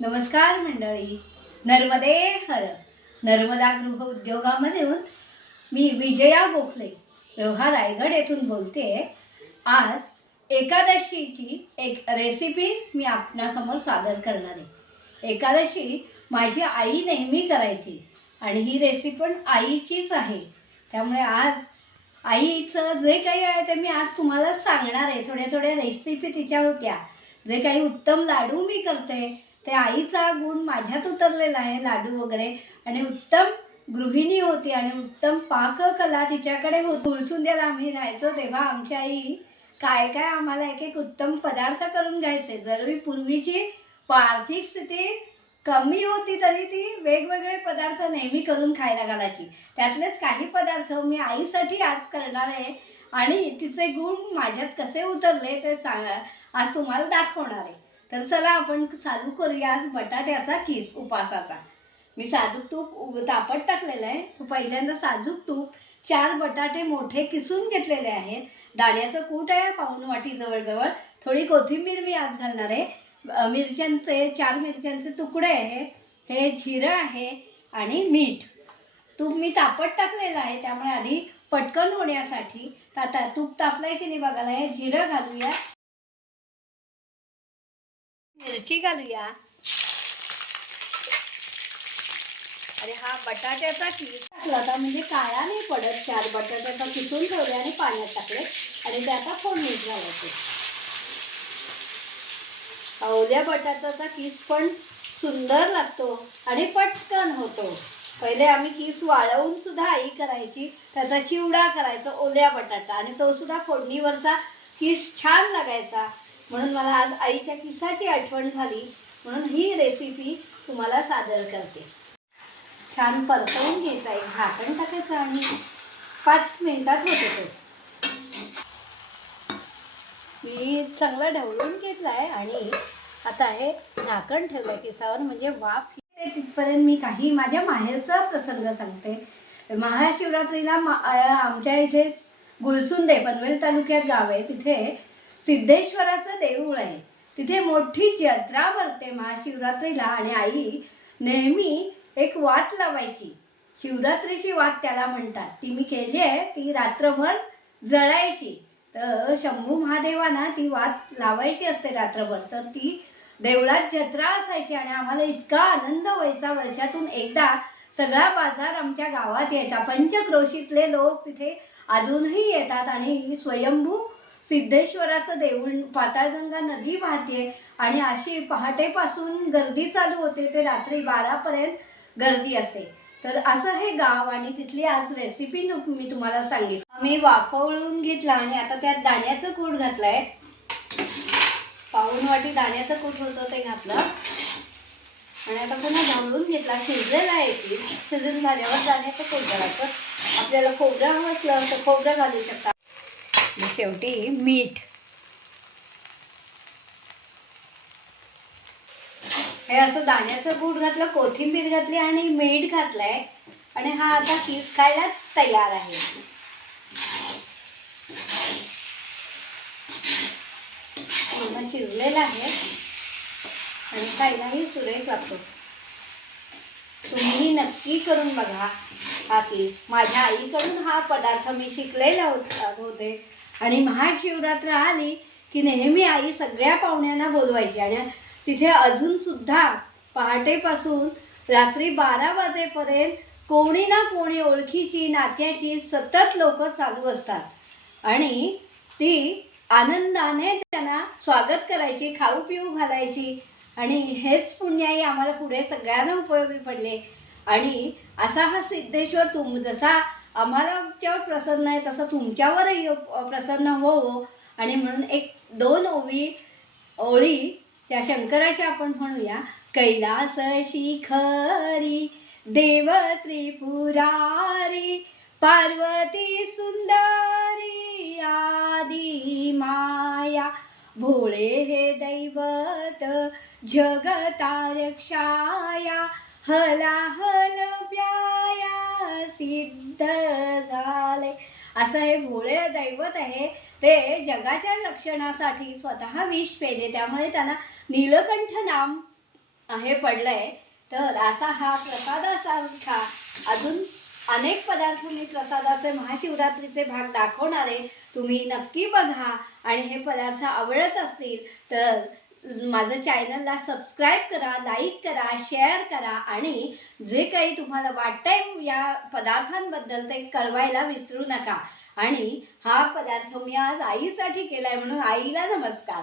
नमस्कार मंडळी. नर्मदे हर. नर्मदा गृह उद्योगामधून मी विजया गोखले रोहा रायगड येथून बोलते. आज एकादशीची एक रेसिपी मी आपणासमोर सादर करणार आहे. एकादशी माझी आई नेहमी करायची आणि ही रेसिपी पण आईचीच आहे. त्यामुळे आज आईचं जे काही आहे ते मी आज तुम्हाला सांगणार आहे. थोड्या रेसिपी तिच्या होत्या. जे काही उत्तम लाडू मी करते ते आईचा गुण माझ्यात उतरलेला आहे, लाडू वगैरे. आणि उत्तम गृहिणी होती आणि उत्तम पाककला तिच्याकडे होती. गुळसुंद्याला आम्ही राहायचो तेव्हा आमची आई काय काय आम्हाला एक एक उत्तम पदार्थ करून घ्यायचे. जरी पूर्वीची आर्थिक स्थिती कमी होती तरी ती वेगवेगळे पदार्थ नेहमी करून खायला घालायची. त्यातलेच काही पदार्थ मी आईसाठी आज करणार आहे आणि तिचे गुण माझ्यात कसे उतरले ते आज तुम्हाला दाखवणार आहे. तर चला आपण चालू करूया आज बटाट्याचा किस उपासाचा. मी साजूक तूप तापत टाकलेलं आहे. तो पहिल्यांदा साजूक तूप 4 बटाटे मोठे किसून घेतलेले आहेत. दाण्याचं कूट आहे पाऊण वाटी जवळजवळ. थोडी कोथिंबीर मी आज घालणार आहे. मिरच्यांचे 4 मिरच्यांचे तुकडे आहेत. हे जिरं आहे आणि मीठ. तूप मी तापत टाकलेलं आहे त्यामुळे आधी पटकन होण्यासाठी आता तूप तापलंय की नाही बघायला. हे जिरं घालूया, मिरची घालूया आणि हा बटाट्याचा किस टाकला होता म्हणजे काळा नाही पडत. 4 बटाट्याचा किसून ठेवले आणि पाण्यात टाकले आणि ते आता फोडणीत घालायचे. ओल्या बटाट्याचा किस पण सुंदर लागतो आणि पटकन होतो. पहिले आम्ही किस वाळवून सुद्धा आई करायची. त्याचा चिवडा करायचा ओल्या बटाटा आणि तो सुद्धा फोडणीवरचा किस छान लागायचा. म्हणून मला आज आईच्या किसाची आठवण झाली म्हणून ही रेसिपी तुम्हाला सादर करते. छान परतवून घ्यायचा, एक झाकण टाकायचं आणि 5 मिनिटात होते तो. मी चांगलं ढवळून घेतलं आहे आणि आता हे झाकण ठेवलं किसावर म्हणजे वाफ येते तिथपर्यंत मी काही माझ्या माहेरचा प्रसंग सांगते. महाशिवरात्रीला आमच्या इथे गुळसुंदे पनवेल तालुक्यात गाव आहे. तिथे सिद्धेश्वराचं देऊळ आहे. तिथे मोठी जत्रा भरते महाशिवरात्रीला आणि आई नेहमी एक वात लावायची. शिवरात्रीची वात त्याला म्हणतात. ती मी केली आहे. ती रात्रभर जळायची. तर शंभू महादेवांना ती वात लावायची असते रात्रभर. तर ती देवळात जत्रा असायची आणि आम्हाला इतका आनंद व्हायचा. वर्षातून एकदा सगळा बाजार आमच्या गावात यायचा. पंचक्रोशीतले लोक तिथे अजूनही येतात आणि स्वयंभू सिद्धेश्वराचं देऊळ, पाताळगंगा नदी वाहते आणि अशी पहाटेपासून गर्दी चालू होते ते रात्री 12पर्यंत गर्दी असते. तर असं हे गाव आणि तिथली आज रेसिपी मी तुम्हाला सांगितली. आम्ही वाफवळून घेतला आणि आता त्यात दाण्याचं कूट घातलंय. पाऊण वाटी दाण्याचं कूट होतं ते घातलं आणि आता पुन्हा ढवळून घेतला. शिजलेला आहे की शिजून झाल्यावर दाण्याचं कूट घालायचं. आपल्याला खोबरं हवं असलं तर खोबरं घालू शकता. शेवटी मीठ. हे असं दाण्याचं कूट घातलं, कोथिंबीर घातली आणि मीठ घातलंय आणि हा आता किस खायला तयार आहे. पूर्ण शिजलेला आहे आणि खायलाही सुरेख लागतो. तुम्ही नक्की करून बघा हा किस. माझ्या आईकडून हा पदार्थ मी शिकलेला होते आणि महाशिवरात्र आली की नेहमी आई सगळ्या पाहुण्यांना बोलवायची आणि तिथे अजून सुद्धा पहाटेपासून रात्री 12 वाजेपर्यंत कोणी ना कोणी ओळखीची नात्याची सतत लोक चालू असतात आणि ती आनंदाने त्यांना स्वागत करायची, खाऊ पिऊ घालायची आणि हेच पुण्याई आम्हाला पुढे सगळ्यांना उपयोगी पडले. आणि असा हा सिद्धेश्वर जसा आम्हाला आमच्यावर प्रसन्न आहे तसं तुमच्यावरही प्रसन्न हो. आणि म्हणून 1-2 ओळी त्या शंकराच्या आपण म्हणूया. कैलास शिखरी देव त्रिपुरारी पार्वती सुंदरी आदि माया भोळे हे दैवत जगतारक्षाया हलाहल व्याया सिद्ध झाले. असं हे भोळे दैवत आहे. ते जगाच्या रक्षणासाठी स्वतः विष पेले त्यामुळे त्यांना नीलकंठ नाम हे पडलंय, तर असा हा प्रसादासारखा अजून अनेक पदार्थ मी प्रसादाचे महाशिवरात्रीचे भाग दाखवणार आहे. तुम्ही नक्की बघा आणि हे पदार्थ आवडत असतील तर माझं चॅनलला सबस्क्राईब करा, लाईक करा, शेअर करा आणि जे काही तुम्हाला वाटतंय या पदार्थांबद्दल ते कळवायला विसरू नका. आणि हा पदार्थ मी आज आईसाठी केलाय म्हणून आईला नमस्कार.